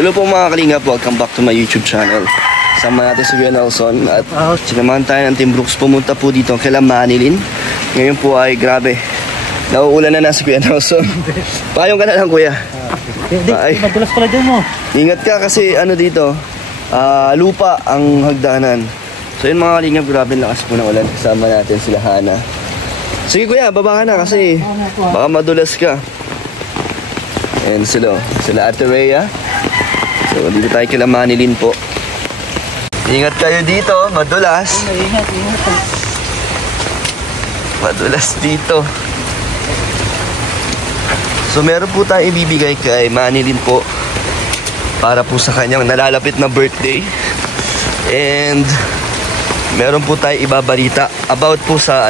Hello po mga kalingap, welcome back to my YouTube channel. Sama natin si Kuya Nelson at sinamahan tayo ng Team Brooks. Pumunta po dito kay Manilin. Ngayon po ay grabe, nauulan na si Kuya Nelson. Payong ka na lang kuya. Madulas pala dyan mo. Ingat ka kasi ano dito, lupa ang hagdanan. So yun mga kalingap, grabe lakas po ng ulan. Kasama natin sila Hana. Sige kuya, baba ka na kasi baka madulas ka. And sila Ate Rhea. So dito tayo kay Manilin po. Ingat kayo dito, madulas. Ingat. Madulas dito. So meron po tayong ibibigay kay Manilin po para po sa kanyang nalalapit na birthday. And meron po tayong ibabalita about po sa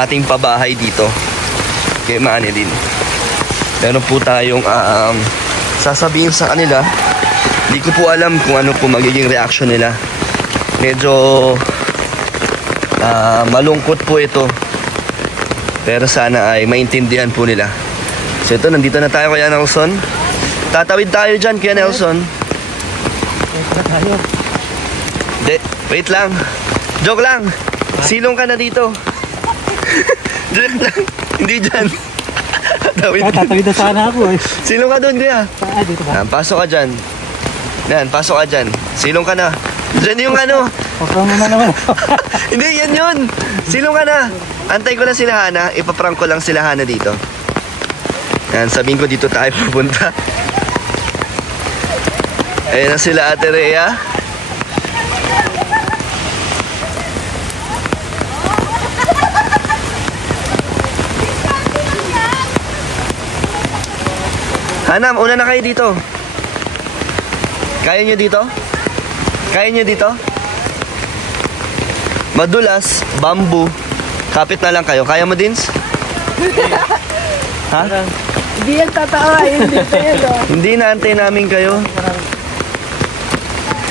ating pabahay dito kay Manilin. Meron po tayong sasabihin sa kanila. Hindi ko po alam kung ano po magiging reaction nila. Medyo malungkot po ito. Pero sana ay maintindihan po nila. So ito, nandito na tayo Kuya Nelson. Tatawid tayo dyan Kuya Nelson. Wait lang. Joke lang. Silong ka na dito. Joke lang. Hindi dyan. Tatawid na sana ako eh. Silong ka doon kuya. Dito ba? Pasok ka dyan. Yan, pasok ka dyan. Silong ka na. Diyan yung Paprank mo na naman. Hindi, yan yun. Silong ka na. Antay ko lang sila Hana. Ipaprank ko lang sila Hana dito. Yan, sabihin ko dito tayo pupunta. Ayan na sila Ate Rhea. Hana, una na kayo dito. Kaya nyo dito? Kaya nyo dito? Madulas, bamboo. Kapit na lang kayo. Kaya mo, Dins? Ha? Hindi yan tatawa. Hindi na, antay namin kayo.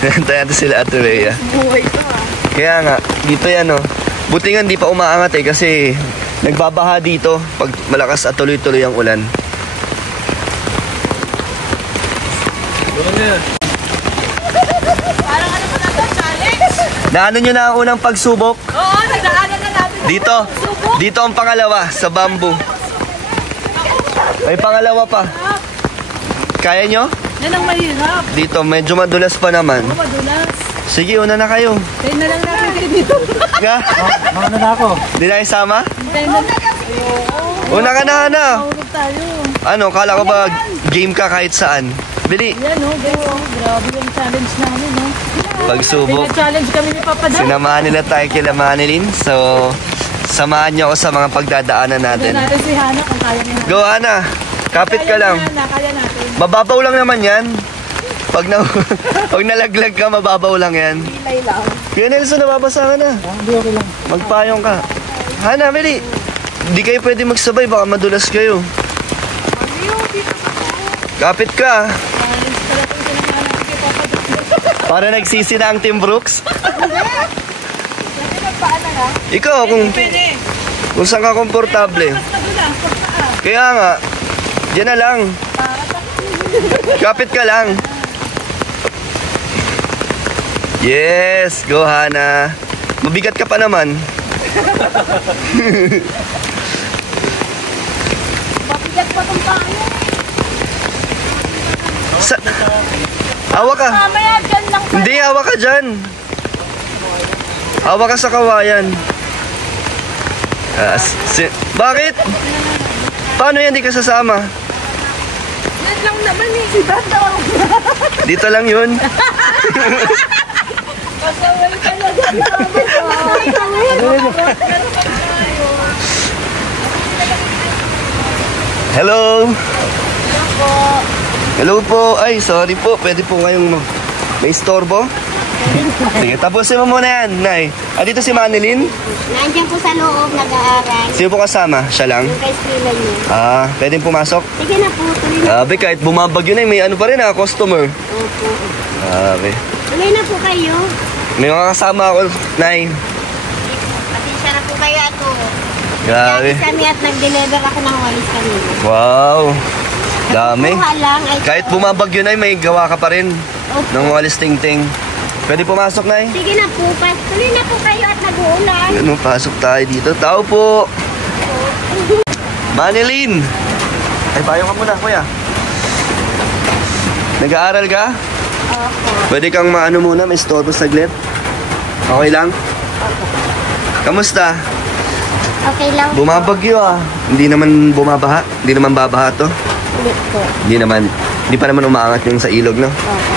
Antay natin sila Ate Rhea. Buhay ka. Kaya nga, dito yan Buti nga hindi pa umaangat kasi nagbabaha dito pag malakas at tuloy-tuloy ang ulan. Parang ano pa natin, challenge? Naano nyo na ang unang pagsubok? Oo, nagdaanan na natin. Dito ang pangalawa, sa bamboo. May pangalawa pa. Kaya nyo? Yan ang mahirap. Dito, medyo madulas pa naman. Oo, madulas. Sige, una na kayo. Tayo na lang natin kayo dito. Nga? Mauna na ako. Di na isama? Tayo na lang. Una ka na, Hana. Mahulog tayo. Kala ko ba game ka kahit saan? Bili. Yan grabe yung challenge namin Pagsubok. Challenge kami ni Papa Dad. Sinamahan nila tayo kila Manilin. So, samahan niyo ako sa mga pagdadaanan natin. Kaya natin si Hana kung kaya niya. Go, Hana. Kapit ka lang. Kaya natin. Mababaw lang naman yan. Pag nalaglag ka, mababaw lang yan. Pilay lang. Kuya Nelson, nababasa ka na. Hindi okay lang. Magpayong ka. Hana, Meli. Hindi kayo pwede magsabay. Baka madulas kayo. Kapit ka. Para nagsisi na ang Team Brooks. Ikaw, kung saan ka komportable. Kaya nga, diyan na lang. Kapit ka lang. Yes, go Hana. Mabigat ka pa naman. Mabigat pa itong paano. Hawa ka. Mamaya dyan lang. Hindi, hawa ka dyan. Hawa ka sa kawayan. Bakit? Paano yan di ka sasama? Yan lang naman diba? Dito lang yun. Pasaway ka na dyan. Hello. Hello po. Ay, sorry po. Pwede po kayong may istorbo? Sige, tapusin mo muna yan, Nay. Dito si Manilin? Nandiyan po sa loob, nag-aaral. Sino po kasama? Siya lang? Yung kay Sila niyo. Pwedeng pumasok? Sige na po, tuloy na. Kahit bumabagyo na, may pa rin customer. Opo. Tuloy na po kayo. May mga kasama ako, Nay. Pasensya na po kayo ako. Grabe. Kami at nag-deliver ako ng walis kanina. Wow. Dami. Kuha lang. Ay, Kahit bumabagyo na, may gawa ka pa rin ng mga listing-ting. Pwede pumasok na eh. Sige na po. Tuloy na po kayo at nag-uulan. Ano, pasok tayo dito. Tao po! Manilyn! Ay, payo ka muna, kuya. Nag-aaral ka? Opo. Pwede kang maano muna, may storbo saglit. Okay lang? Kamusta? Okay lang po. Bumabagyo ah. Hindi naman bumabaha? Hindi naman babaha to? Hindi po. Hindi naman. Hindi pa naman umaangat yung sa ilog, no? Opo.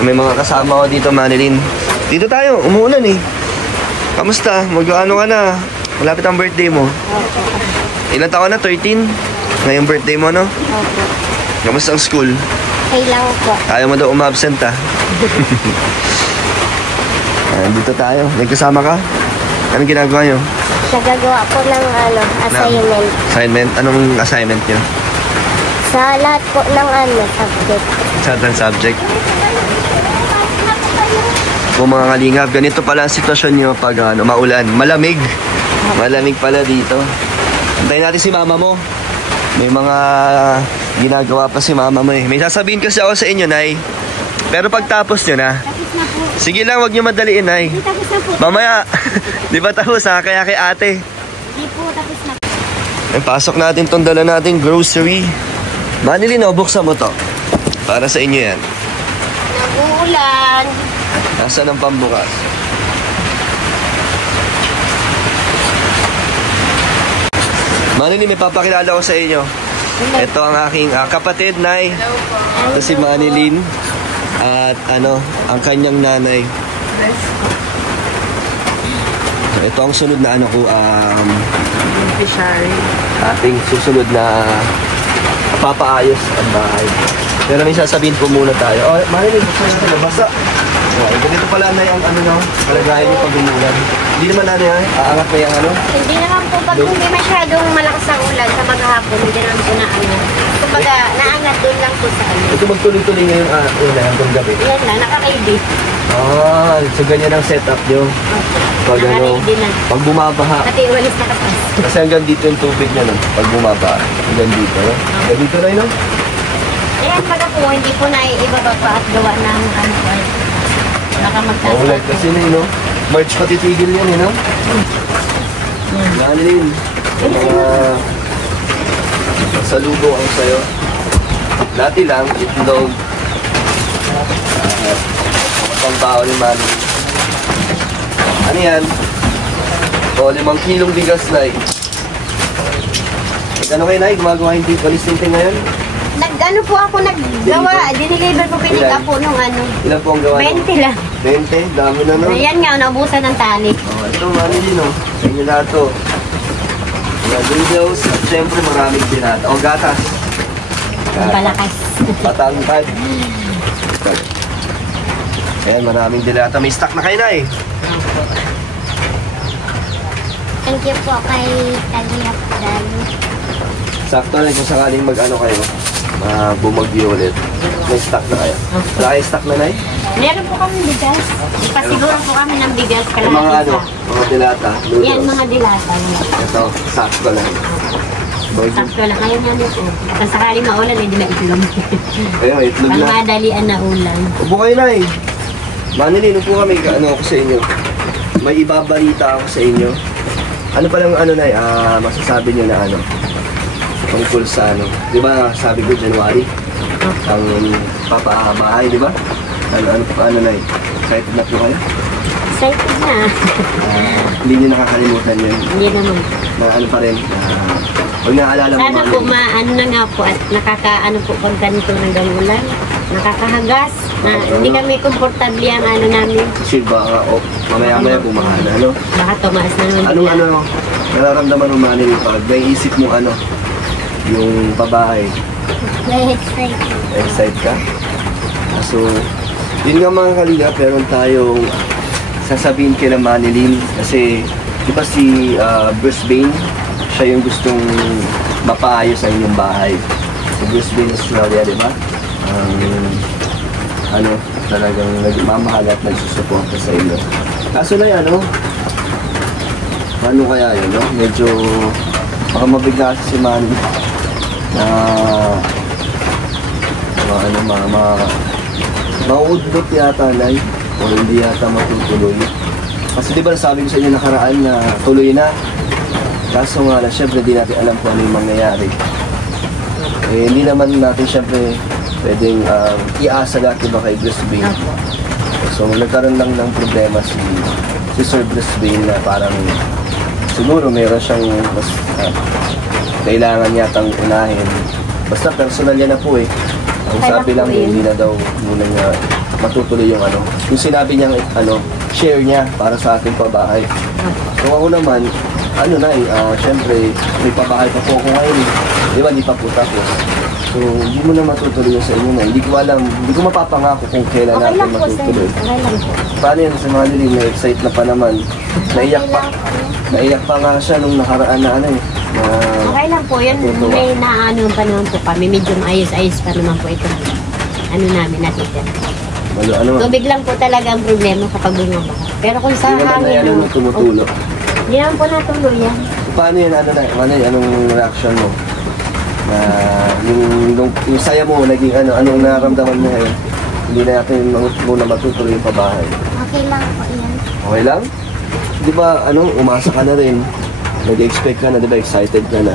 May mga kasama ko dito, Manilyn. Dito tayo, umuulan eh. Kamusta? Mag-ano ka na? Malapit ang birthday mo. Opo. Ilan taon na? 13? Ngayong birthday mo, no? Opo. Kamusta ang school? Okay lang po. Ayaw mo daw umabsent ah. Dito tayo. May kasama ka? Anong ginagawa nyo? Nagagawa po ng assignment. Assignment? Anong assignment nyo? Sa lahat po ng subject. Certain subject? Kung mga kalingap, ganito pala ang sitwasyon nyo pag maulan. Malamig. Malamig pala dito. Antayin natin si mama mo. May mga ginagawa pa si mama mo eh. May sasabihin kasi ako sa inyo, Nay. Pero pagtapos nyo na. Tapos na po. Sige lang, huwag nyo madaliin, Nay. Hindi, tapos na po. Mamaya, di ba tapos ha? Kaya kay ate. Hindi po, tapos na po. Ay, pasok natin tong dala natin grocery. Manilyn, buksan mo to. Para sa inyo yan. Nag-uulan. Nasaan ang pambukas? Manilyn, may papakilala ko sa inyo. Ito ang aking kapatid, Nay. Ito si Manilyn. At ang kanyang nanay. Ito ang sunod na ko, ating susunod na papaayos ang bahay. Pero may sasabihin po muna tayo. Oh, Manilyn, buksan natin. Nabasa. Ganito pala na yung kalagayan niyo pag umulan. Hindi naman aangat na yung Hindi naman po, pag hindi masyadong malakas ang ulan sa maghapon, hindi naman po na kumbaga, naangat doon lang po sa Ito magtuloy-tuloy ngayon ulan hanggang gabi. Yan lang, naka-ready. So ganyan ang setup nyo. Pag Naka-ready na. pag bumabaha. Pati walis nakapas. Kasi hanggang dito yung tubig niya, no? Pag bumabaha. Hanggang dito, no? Hanggang dito na yun, no? Ayan, pag po, hindi po na ibaba pa at gawa ng nakamagtaas. Maulan kasi na yun, no? March pa titigil yan, no? Manilyn. Salubo ang sayo. Dati lang, itlog. Pang bao ni Manilyn. Ano yan? O, 5 kilong bigas, Nay. Ano kayo, Nay? Gumagawa hindi palistinting ngayon? Nag-ano po ako naggawa, diniliver po pinag po nung Ilan po ang gawa? 20 lang. 20? Dami na, no? Ayan nga, naubusan ng tali. Ito, Manilyn, no? Sa inyo lahat to. Mga noodles, at syempre maraming dinata. O, gatas. Ang palakas. Patangkad. Ayan, maraming dilata. May stock na kayo, Nay. Thank you po kay Kaliyap Dali. Sakto lang kung sakaling mag-ano kayo. Bumagyo ulit. May stock na kayo. Wala kayo stock na, Nay? Meron po kami bigas. Ipasiguro po kami ng bigas. Yung mga mga dilata, noodles. Yan, mga dilata. Ito, sakto lang. Sakto lang. Ayaw nga nito. Kung sakaling maulan, hindi na itlog. Ayun, itlog Pang na. madalian na ulan. Upo kayo, Nay. Manilyn, upo kami. Ako sa inyo. May ibabalita ako sa inyo. Ano palang Nay, masasabi niyo na tungkol sa di ba sabi ko January ang papaamahay, di ba? Nay, excited na po kayo? Excited na. Hindi niyo nakakalimutan yun. Hindi naman. Na pa rin, pag naalala mo Sana po maano na nga po at nakakaano po pag ganito ng galulan. Nakakahagas. Na, hindi kami komportable ang namin. Kasi baka mamaya-maya bumahan, Baka tumaas na naman. Anong nararamdaman mo, Manilyn, pag naiisip mo yung babae? Excited. Excited ka? So, yun nga mga kalingap, meron tayong sasabihin kay Manilyn kasi di ba si Bruce Bain, siya yung gustong mapaayos ang inyong bahay. Si Bruce Bain Australia, di ba? Talagang nagmamahal at nagsusuporta sa inyo. Kaso na yan, ano kaya yun, no? Medyo baka mabigla si Manilyn na mauudlot yata, Nay. O hindi yata matutuloy. Kasi di ba sabi ko sa inyo nakaraan na tuloy na. Kaso nga lang, syempre di natin alam kung ano yung mangyayari. Eh, hindi naman natin syempre pwedeng iasa lahat iba kay Brisbane. So nagkaroon lang ng problema si Sir Brisbane na parang siguro meron siyang mas kailangan yatang unahin. Basta personal yan na po eh. Ang sabi lang hindi na daw muna nga matutuloy yung ano. Yung sinabi niya share niya para sa ating pabahay. So ako naman, syempre may pabahay pa po ako ngayon. Di ba, di pa po tapos. So, hindi mo na matutuloy sa inyo na. Hindi ko alam, hindi ko mapapangako kung kailan Okay natin lang po, sir. matutuloy. Okay lang po. Paano yan sa mga niling, na-excite na pa naman. Naiyak pa nga siya nung nakaraan na na Okay lang po, yun. May naano pa naman po kami. Medyo ayos-ayos pa naman po ito. Ano namin natin. Tubig lang po talaga ang problema kapag bumaba. Pero kung sa Hindi naman na hangin, yan tumutulo. hindi naman po natuloy yan. Paano yan, anong reaction mo? Na yung saya mo, naging anong nararamdaman mo ngayon? Hindi na natin muna matutuloy yung pabahay. Okay lang po yan. Okay lang? Di ba, umasa ka na rin. Nag-expect ka na, di ba, excited ka na.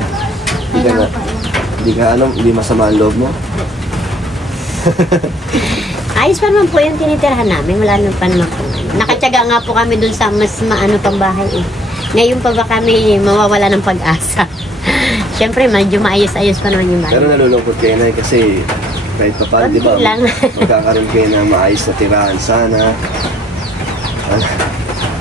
Hindi masama ang loob mo? Ayos pa naman po yung tinitirahan namin. Wala naman pa naman po. Nakatyaga nga po kami dun sa mas maano pang bahay eh. Ngayon pa ba kami mawawala ng pag-asa? Siyempre, medyo maayos-ayos pa naman yung bahay. Pero nalulungkot kayo na kasi kahit pa paano, di ba, Okay lang. magkakaroon kayo na maayos na tirahan sana.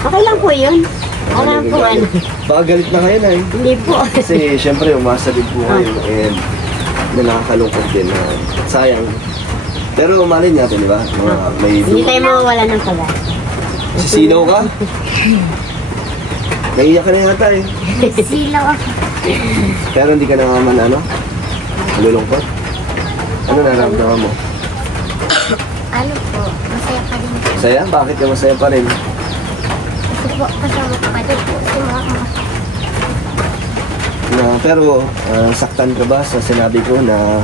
Okay lang po yun. Okay lang po ano. Baka galit na kayo na eh. Hindi po. Kasi siyempre umasa din po kayo and na nakakalungkot din na sayang. Pero umalin natin, di ba? Hindi tayo mawawala ng pag-asa. Sisilaw ka? Naiyak ka na yata eh. Silaw ako. Pero hindi ka naman nalulungkot? Ano nararamdaman mo? Ano po, masaya pa din po. Masaya? Bakit ka masaya pa rin? Kasi po, kasama ko pa din po si mama. Pero saktan ka ba sa sinabi ko na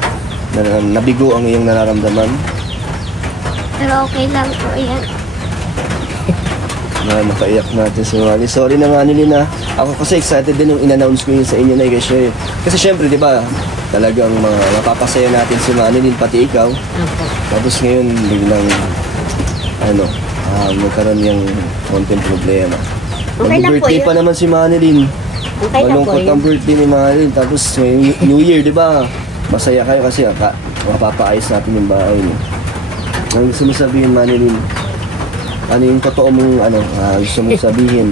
nabigo ang iyong nararamdaman? Pero okay lang po yan. Na napaiyak natin si Wally. Sorry na nga Nilina. Ako kasi excited din nung in-announce ko yun sa inyo na kasi syempre di ba talagang mapapasaya natin si Manilin pati ikaw. Opo. Tapos ngayon biglang magkaroon yung konting problema. Okay lang po Birthday yun. pa naman si Manilin. Okay lang po Malungkot yun. ang birthday ni Manilin. Tapos New Year, di ba? Masaya kayo kasi mapapaayos natin yung bahay niyo. Ang gusto mo sabihin, Manilin? Ano yung totoo mong gusto mong sabihin?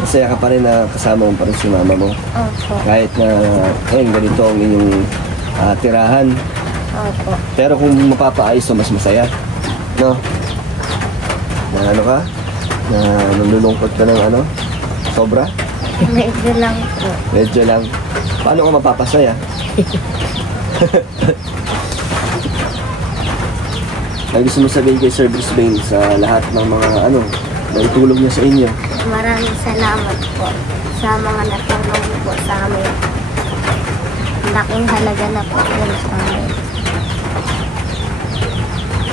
Masaya ka pa rin na kasama mo pa rin si mama mo. Opo. Kahit na ganito ang inyong tirahan. Opo. Pero kung mapapaayos mo, mas masaya. No? Na ka? Na nalulungkot ka ng sobra? Medyo lang po. Medyo lang. Paano ka mapapasaya? Ang gusto mo sabihin kay Sir Brisbane sa lahat ng mga naitulong niya sa inyo? Maraming salamat po sa mga natulong po sa amin. Laking halaga na po yun sa amin.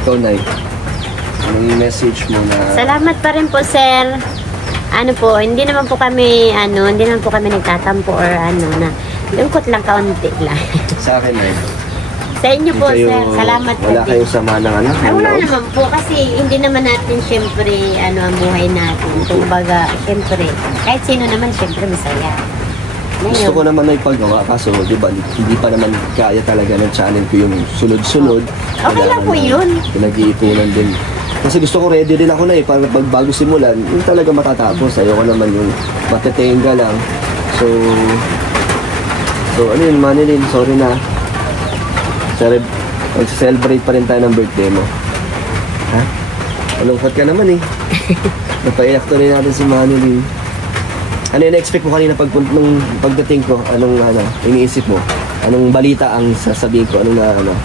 Ikaw, Nay. Anong message mo na... Salamat pa rin po, sir. Hindi naman po kami nagtatampo or na lungkot lang kaunti lang. Sa akin, Nay. Sa inyo po, sir. Salamat po. Wala kayong sama ng Ay, wala loob? naman po kasi hindi naman natin syempre ang buhay natin. Kumbaga, syempre, kahit sino naman syempre masaya. Gusto ko naman na ipagawa kaso di ba hindi pa naman kaya talaga ng channel ko yung sunod-sunod. Okay lang po yun. Pinag-iipunan din. Kasi gusto ko ready din ako na para pag bago simulan, yung talaga matatapos. Ayoko naman yung matetenga lang. So Manilin, sorry na. Mag-celebrate pa rin tayo ng birthday mo. Ha? Malungkot ka naman eh. Napaiyak to rin natin si Manilin. Ano yung na-expect mo kanina nung pagdating ko? Anong iniisip mo? Anong balita ang sasabihin ko? Anong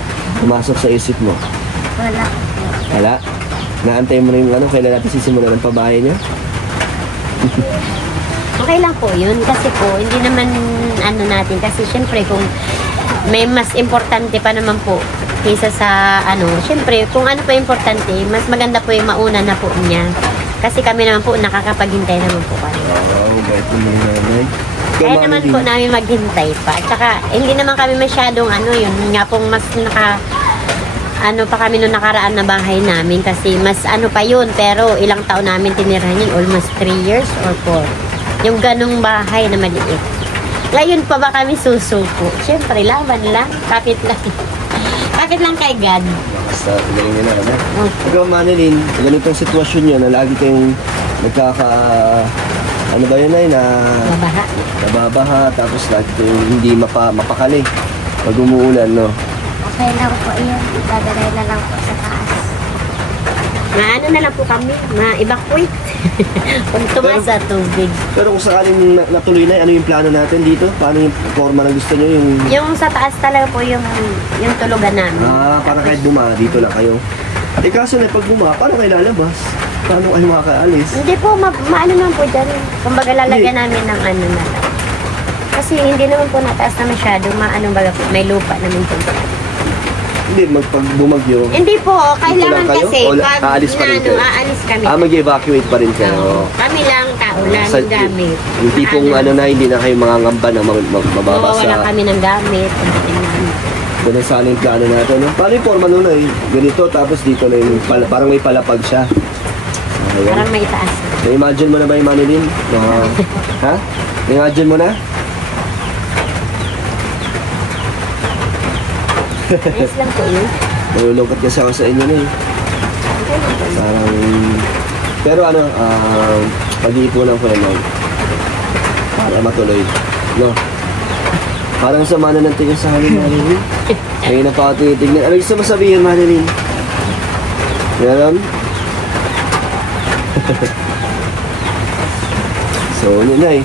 pumasok sa isip mo? Wala. Wala? Naantay mo na yung kailan natin sisimulan ng pabahay niya? Okay lang po yun kasi po hindi naman ano natin kasi syempre kung may mas importante pa naman po kaysa sa ano, syempre kung ano pa importante, mas maganda po yung mauna na po niya. Kasi kami naman po nakakapaghintay naman po kami. Wow, bait mo na nanay. Kaya naman po namin maghintay pa. Tsaka hindi naman kami masyadong ano yun, nga pong mas ano pa kami nung nakaraan na bahay namin kasi mas ano pa yun, pero ilang taon namin tinirahan yun, almost 3 years or 4. Yung ganong bahay na maliit. Ngayon pa ba kami susuko? Siyempre, laban lang. Kapit lang. Kapit lang kay God. Basta, galing nila, ano? Ikaw, Manilyn, ganitong sitwasyon nyo na lagi kayong ano ba yun ay, Mabaha. nababaha, tapos lagi kayong hindi mapakali pag umuulan, no? Okay lang po yun. Dadalay na lang po sa taas. Maano na lang po kami. Ma-evacuate. Kung tumas sa tubig. Pero kung sakaling natuloy na, ano yung plano natin dito? Paano yung forma na gusto nyo? Yung sa taas talaga po yung tulugan namin. Para kahit buma, dito lang kayo. Eh kaso na pag buma, paano kayo lalabas? Paano kayo makakaalis? Hindi po, maano naman po dyan. Kumbaga lalagyan namin ng ano na lang. Kasi hindi naman po nataas na masyado. Maano baga po, may lupa naman po. Hindi, pag bumagyo. Hindi po, kailangan kayo? kasi O, pag aalis pa rin kayo? aalis kami. Mag-evacuate pa rin kayo. Oo. Kami lang, tao lang, yung gamit. Yung tipong na, hindi na kayo mangangamba na mababasa. Wala kami ng gamit. Ganun sana yung plano natin. No? Paano yung forma nun ay ganito, tapos dito na yung, parang may palapag siya. Ayan. Parang may taas. Na-imagine mo na ba yung Manilyn? Ha? Na-imagine mo na? Nice lang po yun. Nalulungkot kasi ako sa inyo na eh. Parang, pero ano, pag-iipunan ko naman para matuloy. No? Parang sama na ng tingin sa halin, Manilyn. Ngayon na pa ako tinitignan. Ano gusto mo sabihin, Manilyn? Meron? So, yun na eh.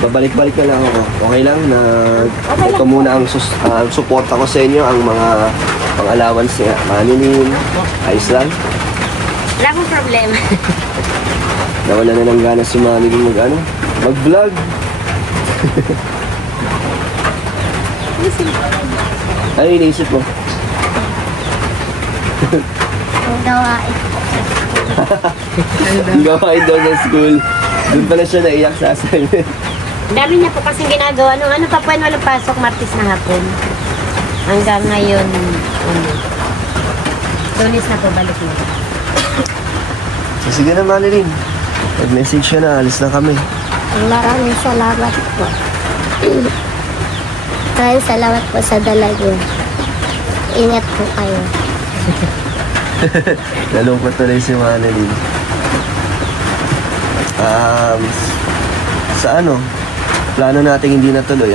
Babalik-balik na lang ako. Okay lang na ito muna ang suporta ko sa inyo, ang mga pang-allowance niya. Manilyn, ayos lang. Wala akong problema. Nawala na ng gana si Manilyn mag-vlog. Ano iniisip mo? Ang gawain. Ang gawain daw sa school. Doon pala siya naiyak sa assignment. Ang dami niya po kasing ginagawa. Ano pa po, walang pasok, Martes na hapon. Hanggang ngayon, Lunes na po, balik na. So, sige na, Manilyn. Mag-message siya na, alis na kami. Maraming salamat po. Maraming salamat po sa dalago. Ingat po kayo. Nalungkot tuloy si Manilyn. Sa plano natin hindi natuloy.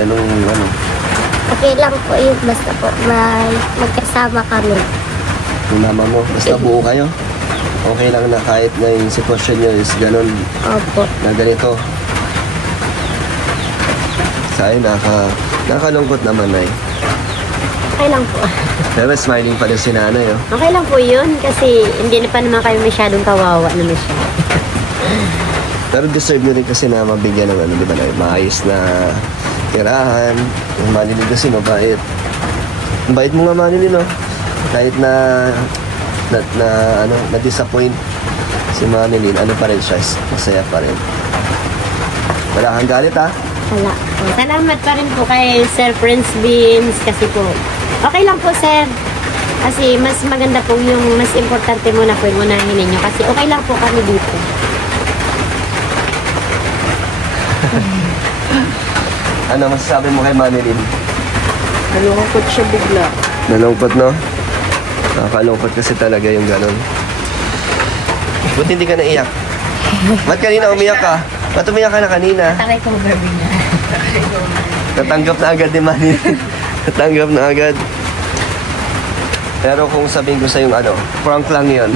Okay lang po yun. Basta po magkasama kami. Yung mama mo, basta buo kayo. Okay lang na kahit na yung sitwasyon nyo is ganun Opo. na ganito. Sa akin, nakalungkot naman na eh. Okay lang po. Pero smiling pa rin si nanay, oh. Okay lang po yun kasi hindi na pa naman kayo masyadong kawawa na masyado. Pero deserve nyo rin kasi na mabigyan ng di ba na maayos na tirahan. Yung Manilyn kasi mabait. Ang bait mo nga, Manilyn, oh. Kahit na-disappoint si Manilyn, pa rin siya, masaya pa rin. Wala kang galit, ha? Wala. Salamat pa rin po kay Sir Prince Beans kasi po, okay lang po, Sir. Kasi mas maganda po yung mas importante muna po yung unahin ninyo kasi okay lang po kami dito. Ano masasabi mo kay Manilyn? Nalungkot siya bigla. Nalungkot, no? Nakakalungkot kasi talaga yung ganun. Buti hindi ka naiyak. Ba't kanina umiyak ka? Ba't umiyak ka na kanina? Takay ko gabi na. Natanggap na agad ni Manilyn. Natanggap na agad. Pero kung sabihin ko sa yung prank lang yun.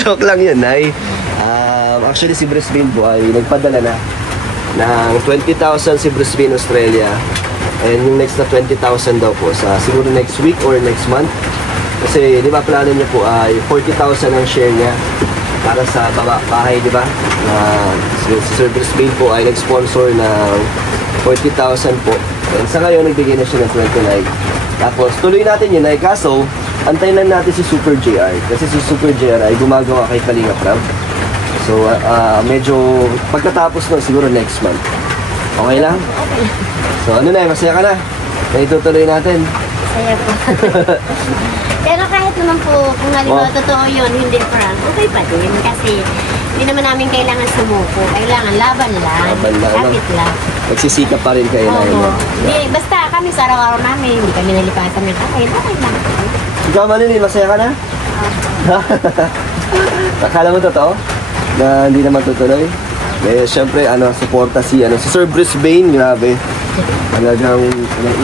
Joke lang yun, Nay. Actually, si Brisbane po ay nagpadala na ng 20,000 si Brisbane, Australia. And yung next na 20,000 daw po sa siguro next week or next month. Kasi, di ba, plano niya po ay 40,000 ang share niya. para sa bahay, di ba? Si Sir Bruce Bain po ay nag-sponsor ng 40,000 po. And sa ngayon, nagbigay na siya ng 29. Tapos, tuloy natin yun ay kaso, antayin lang natin si Super JR. Kasi si Super JR ay gumagawa kay Kalinga Prab. So, medyo pagkatapos nun, siguro next month. Okay lang? Okay. So, ano na, masaya ka na? Kaya itutuloy natin. Saya po. Pero kahit naman po, kung halimbawa totoo yun, hindi prank, okay pa din. Kasi hindi naman namin kailangan sumuko. Kailangan laban lang. Laban lang, Kapit lang. Nagsisikap pa rin kayo na yun. Oo. Hindi, basta kami sa araw-araw namin, hindi kami nalipatan ng okay lang. Ikaw, Manilin, masaya ka na? Akala mo totoo? Na hindi naman tutuloy? Eh, syempre, suporta si Sir Bruce Bain, grabe. Talagang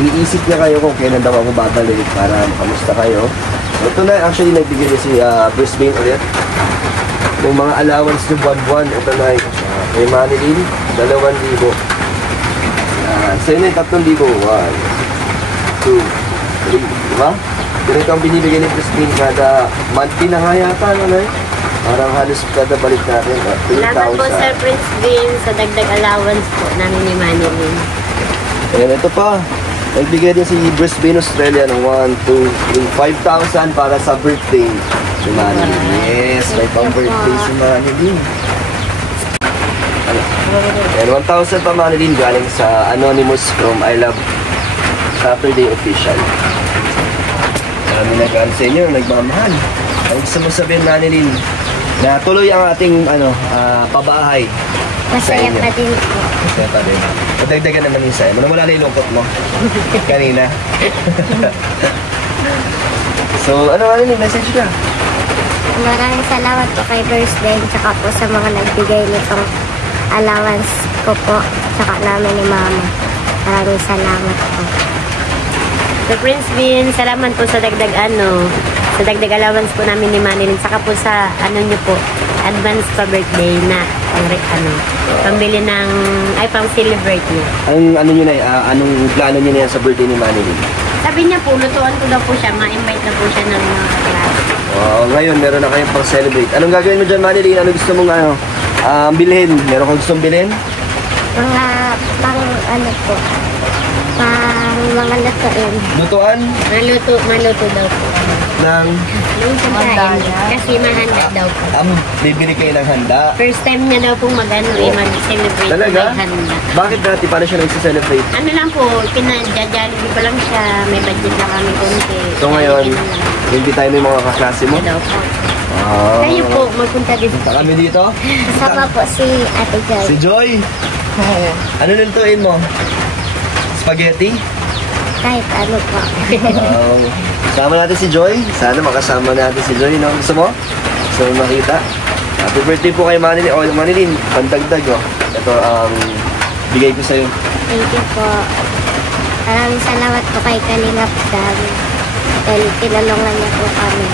iniisip niya kayo kung kailan daw ako babalik para makamusta kayo. So, ito na, actually, nagbigay niya si Bruce Bain ulit. Yung mga allowance niyo buwan-buwan, ito na, kay Manilin, 2,000. Sa inyo, 3,000. 1, 2, 3, diba? Ganito ang binibigay ni Bruce Bain kada monthly na nga yata, parang halos kada balik natin. Salamat po, Sir Prince Bean, sa dagdag allowance po namin ni Manilin. Ayan, ito pa. Nagbigay din si Bruce Bain Australia ng 1, 2, 3, 5,000 para sa birthday si Manilin. Yes, may pang birthday si Manilin. Ayan, 1,000 pa Manilin galing sa Anonymous from I Love Saturday Official. Marami nag-aal sa inyo, nagmamahal. Ang gusto mo sabihin, Manilin, na tuloy ang ating pabahay. Masaya pa din po. Masaya pa din. Padagdagan naman yung sa'yo. Nawala na yung lungkot mo. Kanina. So, Manilin, message ka? Maraming salamat po kay Bruce Bain, tsaka po sa mga nagbigay nitong allowance ko po, tsaka namin ni Mama. Maraming salamat po. So, Prince Bean, salamat po sa dagdag sa dagdag allowance po namin ni Manilin, saka po sa niyo po, advance pa birthday na pambili ng, pang celebrate niya. Anong plano niyo na yan sa birthday ni Manilin? Sabi niya po, lutuan ko daw po siya, ma-invite na po siya ng mga kaklase. Ngayon, meron na kayong pang celebrate. Anong gagawin mo dyan, Manilin? Ano gusto mong bilhin? Meron kang gustong bilhin? Mga pang po, pang mga lutuin. Lutuan? Maluto daw po. Ng? Yung pagkain. Kasi mahanda daw po. Bibili kayo ng handa? First time niya daw pong mag-celebrate. Talaga? Ng handa. Bakit dati? Paano siya nag-celebrate? Ano lang po, pinadya-jollibee pa lang siya. May budget lang kami konti. So ngayon, hindi tayo may mga kaklase mo? Daw po. Kayo po, magpunta din. Punta kami dito? Kasama po si Ate Joy. Si Joy? Ano nilutuin mo? Spaghetti? Kahit ano po. Kasama natin si Joy. Sana makasama natin si Joy, no? Gusto mo? Gusto mo makita? Happy birthday po kay Manilin. Manilin, pandagdag, oh. Ito ang bigay ko sa'yo. Thank you po. Maraming salamat po kay Kalingap Dan. Dahil tinulungan niya po kami.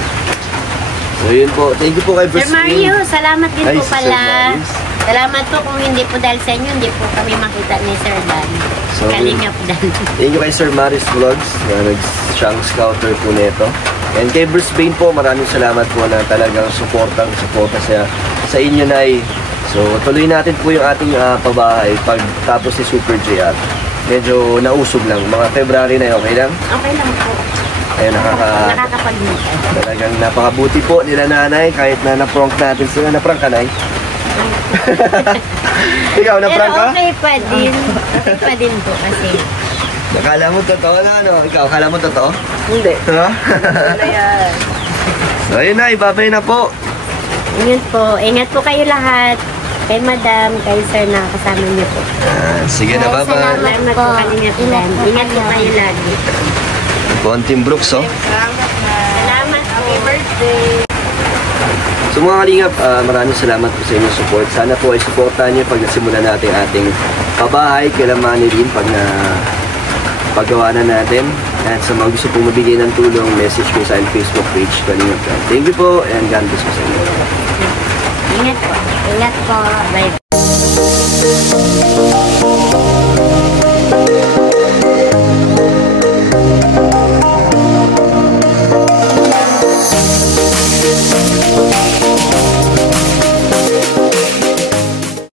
So yun po. Thank you po kay Bruce Sir Mario, salamat din Ay, po si Sir pala. Maris. Salamat po kung hindi po dahil sa inyo, hindi po kami makita ni Sir Dan. So, Kalingap Dan. Thank you kay Sir Maris Vlogs na siyang scouter po nito. And kay Bruce Bain po, maraming salamat po na talagang suporta siya sa inyo, Nay. So tuloy natin po yung ating pabahay pagtapos ni Super JR. Medyo nausog lang. Mga February na, okay lang? Okay lang po. Ayun, Nakakapag-meet. talagang napakabuti po nila nanay kahit na na-prank natin sila. Na-prank ka, Nay? Ikaw, na-prank ka? Pero okay pa din. Okay pa din po kasi. Akala mo totoo na, ano? Ikaw, akala mo totoo? Hindi. Ha? Ano yan? So, ayun na, ibabay na po. Ingat po. Ingat po kayo lahat. Kay Madam, kay Sir na kasama niyo po. Sige na, bye-bye. Salamat po, Kalingap Dan. Ingat po kayo lagi. Konting Brooks, oh. Salamat po. Happy birthday! So mga kalingap, maraming salamat po sa inyong support. Sana po ay supportahan niyo pag nasimulan natin ating pabahay kila Manilin pag paggawa na natin. At sa mga gusto pong mabigay ng tulong, message ko sa Facebook page Kalingap Dan. Thank you po and God bless po sa inyo. Ingat po. Ingat po. Bye.